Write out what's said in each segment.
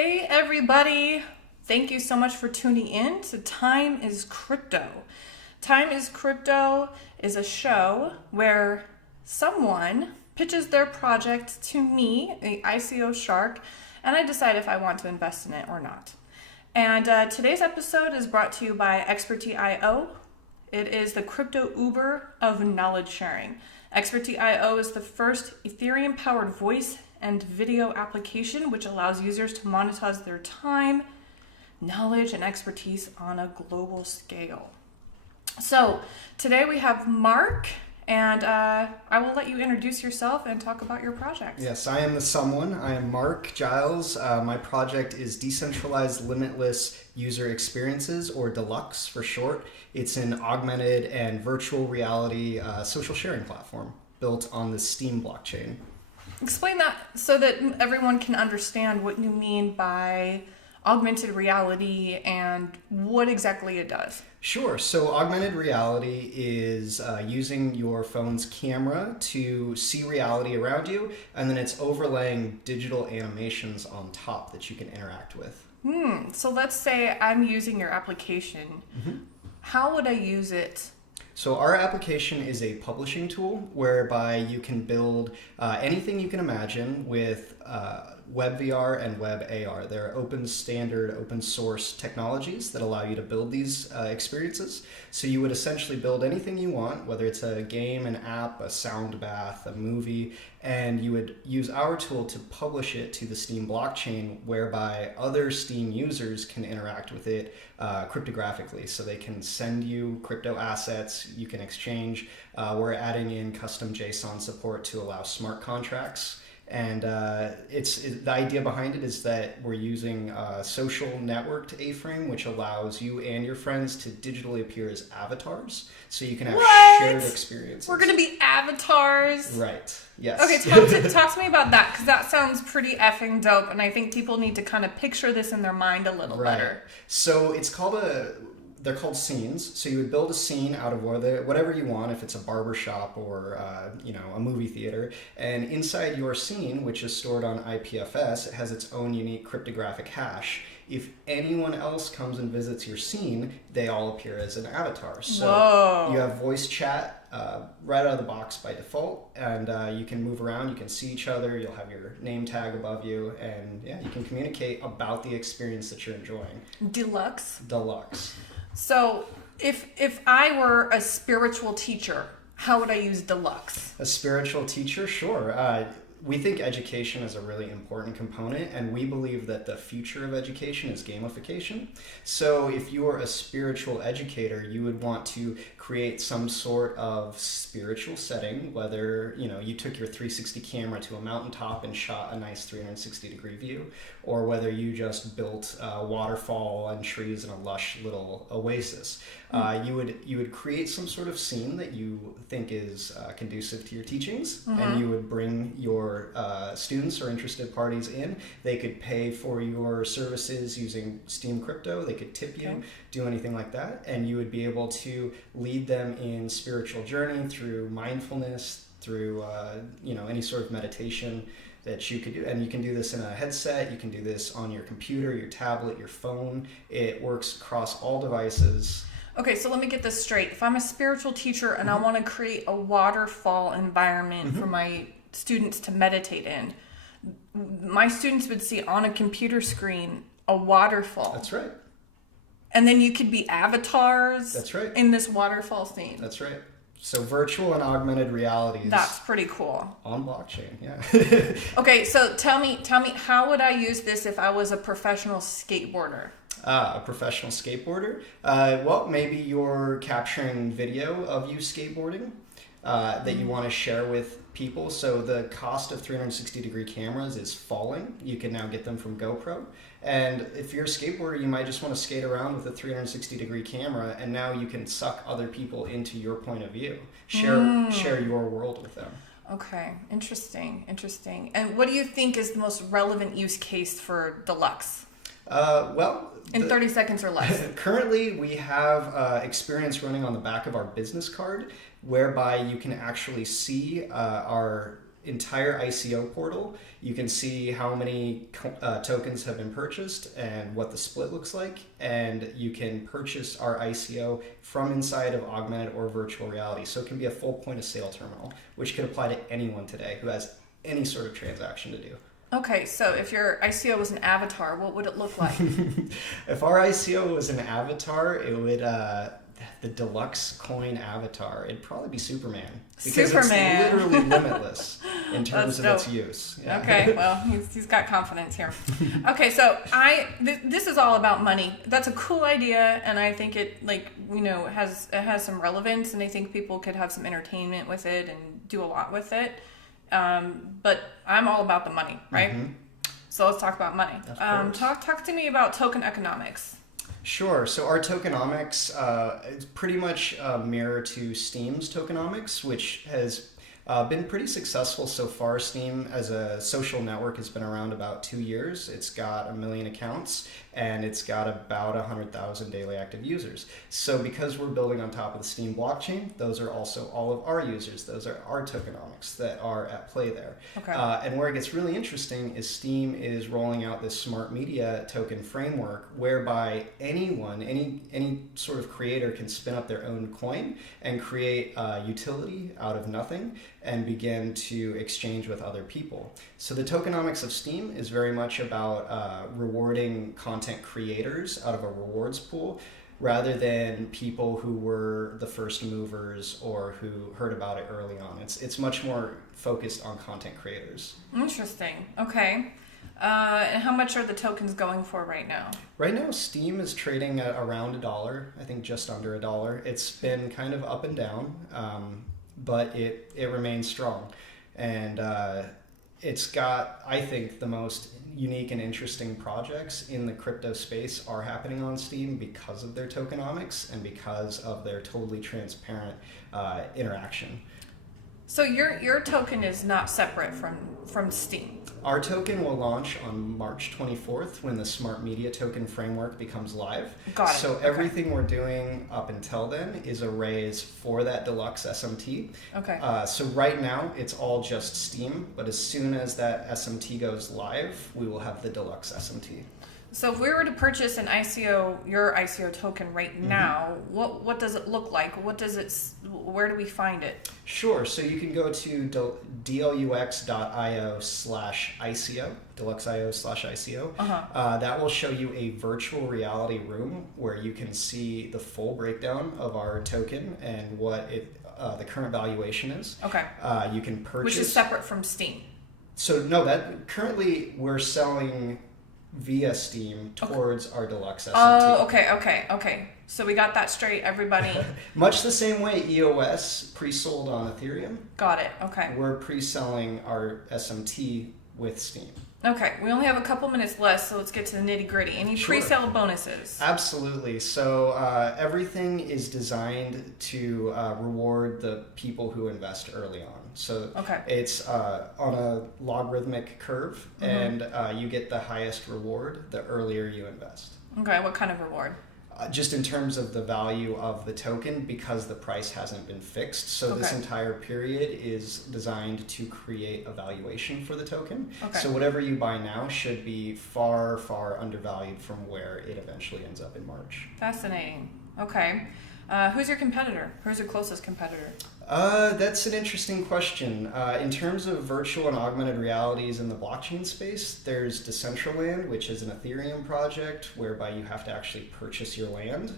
Hey everybody! Thank you so much for tuning in to Time is Crypto. Time is Crypto is a show where someone pitches their project to me, a ICO shark, and I decide if I want to invest in it or not. And today's episode is brought to you by Expertise.io. It is the crypto Uber of knowledge sharing. Expertise.io is the first Ethereum-powered voice and video application which allows users to monetize their time, knowledge, and expertise on a global scale. So today we have Mark, and I will let you introduce yourself and talk about your project. Yes, I am the someone. I am Mark Giles. My project is Decentralized Limitless User Experiences, or D Lux for short. It's an augmented and virtual reality social sharing platform built on the Steam blockchain. Explain that so that everyone can understand what you mean by augmented reality and what exactly it does. Sure. So augmented reality is using your phone's camera to see reality around you, and then it's overlaying digital animations on top that you can interact with. So let's say I'm using your application. How would I use it? So our application is a publishing tool whereby you can build anything you can imagine with WebVR and WebAR. They're open standard, open source technologies that allow you to build these experiences. So you would essentially build anything you want, whether it's a game, an app, a sound bath, a movie, and you would use our tool to publish it to the Steam blockchain, whereby other Steam users can interact with it cryptographically. So they can send you crypto assets, you can exchange. We're adding in custom JSON support to allow smart contracts. And the idea behind it is that we're using a social networked A-frame, which allows you and your friends to digitally appear as avatars, so you can have shared experiences. We're going to be avatars? Right, yes. Okay, talk to me about that, because that sounds pretty effing dope, and I think people need to kind of picture this in their mind a little better. So it's called they're called scenes. So you would build a scene out of whatever you want, if it's a barber shop or a movie theater. And inside your scene, which is stored on IPFS, it has its own unique cryptographic hash. If anyone else comes and visits your scene, they all appear as an avatar. So you have voice chat right out of the box by default, and you can move around, you can see each other, you'll have your name tag above you, and you can communicate about the experience that you're enjoying. Deluxe? Deluxe. So if I were a spiritual teacher, how would I use Deluxe? A spiritual teacher? Sure. We think education is a really important component, and we believe that the future of education is gamification. So if you're a spiritual educator, you would want to create some sort of spiritual setting, whether you took your 360 camera to a mountaintop and shot a nice 360-degree view, or whether you just built a waterfall and trees in a lush little oasis. You would create some sort of scene that you think is conducive to your teachings, and you would bring your students or interested parties in. They could pay for your services using Steam crypto. They could tip you, do anything like that, and you would be able to lead them in spiritual journey through mindfulness, through any sort of meditation that you could do. And you can do this in a headset, you can do this on your computer, your tablet, your phone. It works across all devices. Okay, so let me get this straight. If I'm a spiritual teacher and I want to create a waterfall environment for my students to meditate in, my students would see on a computer screen a waterfall. That's right. And then you could be avatars. That's right. In this waterfall scene. That's right. So virtual and augmented realities. That's pretty cool. On blockchain, yeah. Okay, so tell me, how would I use this if I was a professional skateboarder? A professional skateboarder? Well, maybe you're capturing video of you skateboarding that you want to share with people. So the cost of 360-degree cameras is falling. You can now get them from GoPro. And if you're a skateboarder, you might just want to skate around with a 360-degree camera, and now you can suck other people into your point of view. Share your world with them. Okay, interesting. And what do you think is the most relevant use case for Deluxe? In 30 seconds or less. Currently, we have experience running on the back of our business card, whereby you can actually see our entire ICO portal. You can see how many tokens have been purchased and what the split looks like. And you can purchase our ICO from inside of augmented or virtual reality. So it can be a full point of sale terminal, which could apply to anyone today who has any sort of transaction to do. Okay, so if your ICO was an avatar, what would it look like? If our ICO was an avatar, it would the deluxe coin avatar. It'd probably be Superman because Superman. It's literally limitless in terms of That's its use. Yeah. Okay, well, he's got confidence here. Okay, so this is all about money. That's a cool idea, and I think it has some relevance, and I think people could have some entertainment with it and do a lot with it. But I'm all about the money, right? Mm-hmm. So let's talk about money. Of course. Talk to me about token economics. Sure. So our tokenomics is pretty much a mirror to Steam's tokenomics, which has been pretty successful so far. Steam as a social network has been around about 2 years. It's got 1 million accounts and it's got about 100,000 daily active users. So because we're building on top of the Steam blockchain, those are also all of our users. Those are our tokenomics that are at play there. Okay. And where it gets really interesting is Steam is rolling out this smart media token framework whereby anyone, any sort of creator can spin up their own coin and create utility out of nothing and begin to exchange with other people. So the tokenomics of Steam is very much about rewarding content creators out of a rewards pool rather than people who were the first movers or who heard about it early on. It's much more focused on content creators. Interesting. Okay. And how much are the tokens going for right now? Right now, Steam is trading at around $1, I think just under $1. It's been kind of up and down, but it remains strong. And it's got, I think, the most unique and interesting projects in the crypto space are happening on Steam because of their tokenomics and because of their totally transparent interaction. So your token is not separate from Steam. Our token will launch on March 24th when the Smart Media Token Framework becomes live. Got it. So everything we're doing up until then is a raise for that deluxe SMT. Okay. So right now it's all just Steam, but as soon as that SMT goes live, we will have the deluxe SMT. So if we were to purchase an ICO, your ICO token right now, what does it look like? Where do we find it? Sure. So you can go to dlux.io/ICO, deluxeio/ICO. That will show you a virtual reality room where you can see the full breakdown of our token and what the current valuation is. Okay. You can purchase. Which is separate from Steam. So no, that currently we're selling via Steam towards our deluxe SMT. Oh, okay. So we got that straight, everybody. Much the same way EOS pre-sold on Ethereum. Got it. Okay. We're pre-selling our SMT with Steam. Okay, we only have a couple minutes left, so let's get to the nitty-gritty. Any Sure. pre-sale bonuses? Absolutely. So everything is designed to reward the people who invest early on. So Okay. it's on a logarithmic curve, and you get the highest reward the earlier you invest. Okay, what kind of reward? Just in terms of the value of the token, because the price hasn't been fixed. So this entire period is designed to create a valuation for the token. Okay. So whatever you buy now should be far, far undervalued from where it eventually ends up in March. Fascinating. Okay. Who's your competitor? Who's your closest competitor? That's an interesting question. In terms of virtual and augmented realities in the blockchain space, there's Decentraland, which is an Ethereum project whereby you have to actually purchase your land.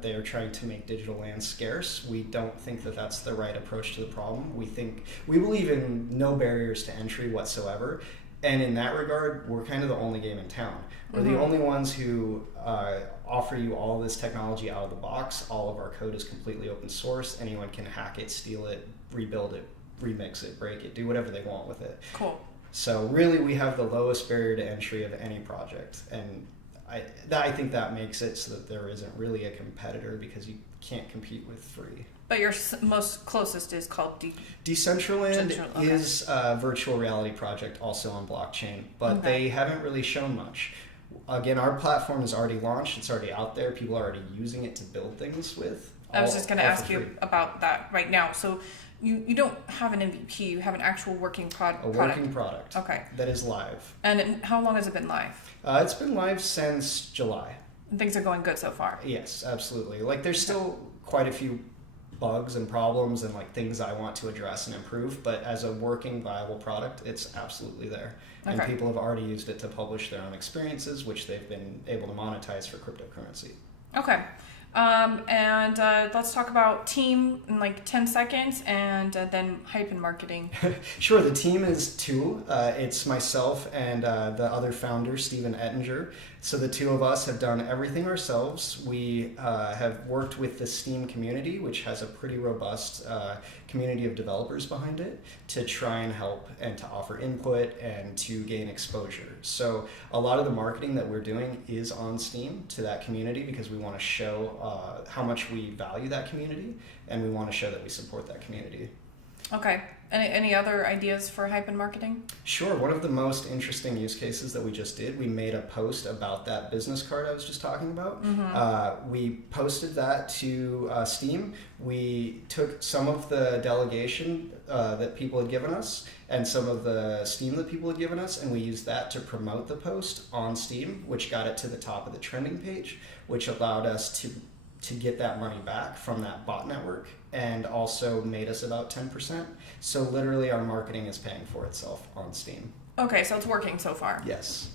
They're trying to make digital land scarce. We don't think that that's the right approach to the problem. We believe in no barriers to entry whatsoever. And in that regard, we're kind of the only game in town. We're the only ones who offer you all this technology out of the box. All of our code is completely open source. Anyone can hack it, steal it, rebuild it, remix it, break it, do whatever they want with it. Cool. So really, we have the lowest barrier to entry of any project. And I think that makes it so that there isn't really a competitor because you can't compete with free. But your most closest is called Decentraland is a virtual reality project also on blockchain, but they haven't really shown much. Again, our platform is already launched. It's already out there. People are already using it to build things with. I was just going to ask you about that right now. So you don't have an MVP. You have an actual working product. Working product. Okay. That is live. And how long has it been live? It's been live since July. And things are going good so far. Yes, absolutely. Like there's still quite a few bugs and problems and like things I want to address and improve, but as a working viable product, it's absolutely there. And Okay. people have already used it to publish their own experiences, which they've been able to monetize for cryptocurrency. Okay. And let's talk about team in like 10 seconds and then hype and marketing. Sure, the team is two. It's myself and the other founder, Steven Ettinger. So the two of us have done everything ourselves. We have worked with the Steam community, which has a pretty robust community of developers behind it, to try and help and to offer input and to gain exposure. So a lot of the marketing that we're doing is on Steam to that community because we want to show how much we value that community, and we want to show that we support that community. Okay. Any other ideas for hype and marketing? Sure. One of the most interesting use cases that we just did, we made a post about that business card I was just talking about. We posted that to Steam. We took some of the delegation that people had given us and some of the Steam that people had given us, and we used that to promote the post on Steam, which got it to the top of the trending page, which allowed us to get that money back from that bot network, and also made us about 10%. So literally our marketing is paying for itself on Steam. Okay, so it's working so far. Yes.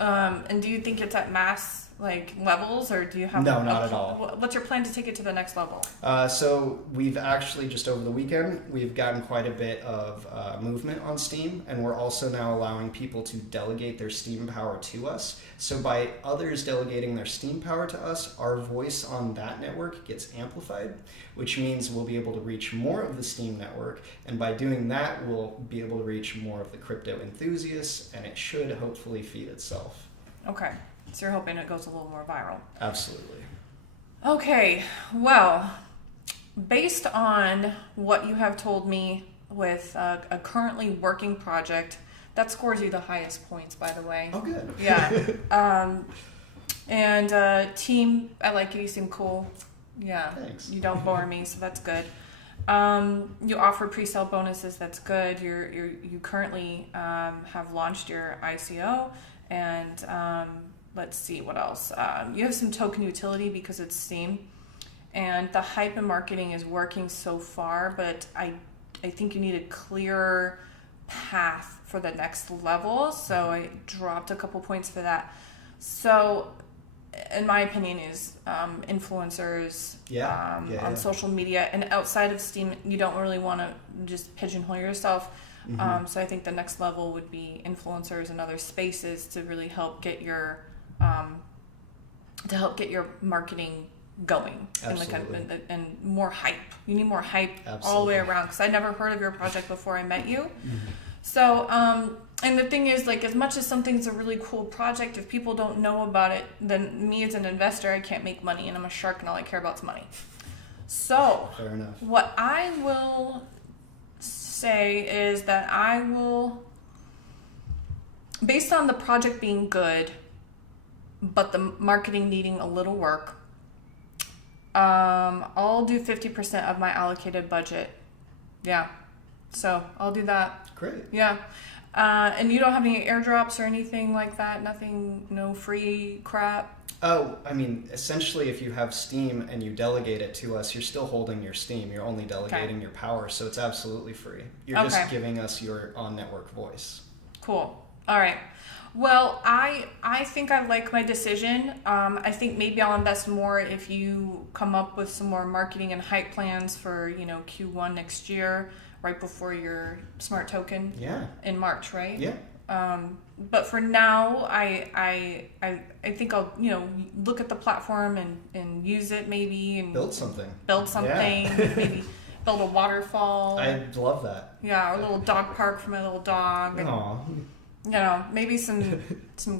And do you think it's at mass like levels, or do you have No, not at all. What's your plan to take it to the next level? So we've actually, just over the weekend, we've gotten quite a bit of movement on Steam, and we're also now allowing people to delegate their Steam power to us. So by others delegating their Steam power to us, our voice on that network gets amplified, which means we'll be able to reach more of the Steam network, and by doing that, we'll be able to reach more of the crypto enthusiasts, and it should hopefully feed itself. Okay, so you're hoping it goes a little more viral. Absolutely. Okay, well, based on what you have told me with a currently working project, that scores you the highest points, by the way. Oh, good. Yeah. And team, I like you. You seem cool. Yeah. Thanks. You don't bore me, so that's good. You offer pre-sale bonuses. That's good. You currently have launched your ICO, and let's see what else. You have some token utility because it's Steam, and the hype and marketing is working so far. But I think you need a clearer path for the next level. So I dropped a couple points for that. So, in my opinion, is influencers on social media and outside of Steam. You don't really want to just pigeonhole yourself. So I think the next level would be influencers and other spaces to really help get your marketing going. Absolutely. And more hype. You need more hype all the way around, because I never heard of your project before I met you. So and the thing is, like, as much as something's a really cool project, if people don't know about it, then me as an investor, I can't make money, and I'm a shark and all I care about is money. So Fair enough. what I will say is that I will, based on the project being good but the marketing needing a little work, I'll do 50% of my allocated budget. Yeah, so I'll do that. Great. Yeah. And you don't have any airdrops or anything like that? Nothing, no free crap? Oh, I mean, essentially, if you have Steam and you delegate it to us, you're still holding your Steam. You're only delegating your power, so it's absolutely free. You're just giving us your on-network voice. Cool. All right. Well, I think I like my decision. I think maybe I'll invest more if you come up with some more marketing and hype plans for, Q1 next year, right before your smart token. Yeah. In March, right? Yeah. But for now, I think I'll look at the platform and use it maybe and build something. Yeah. Maybe build a waterfall. I love that. Yeah, or a little dog park for my little dog. And, Aw. Maybe some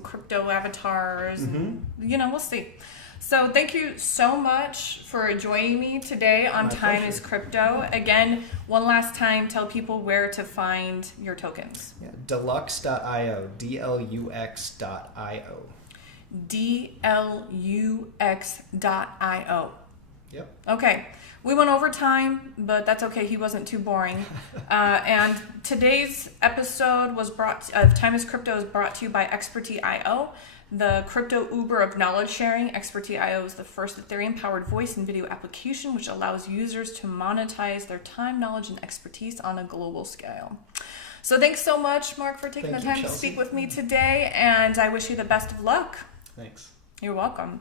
crypto avatars. Mm-hmm. And, we'll see. So thank you so much for joining me today on My Time pleasure. is Crypto. Again, one last time, tell people where to find your tokens. Yeah. Delux.io. DLUX.io. DLUX.io. Yep. Okay. We went over time, but that's okay. He wasn't too boring. And today's episode of Time is Crypto is brought to you by Expertise.io, the crypto Uber of knowledge sharing. Expertise.io is the first Ethereum-powered voice and video application which allows users to monetize their time, knowledge, and expertise on a global scale. So thanks so much, Mark, for taking the time to speak with me today, and I wish you the best of luck. Thanks. You're welcome.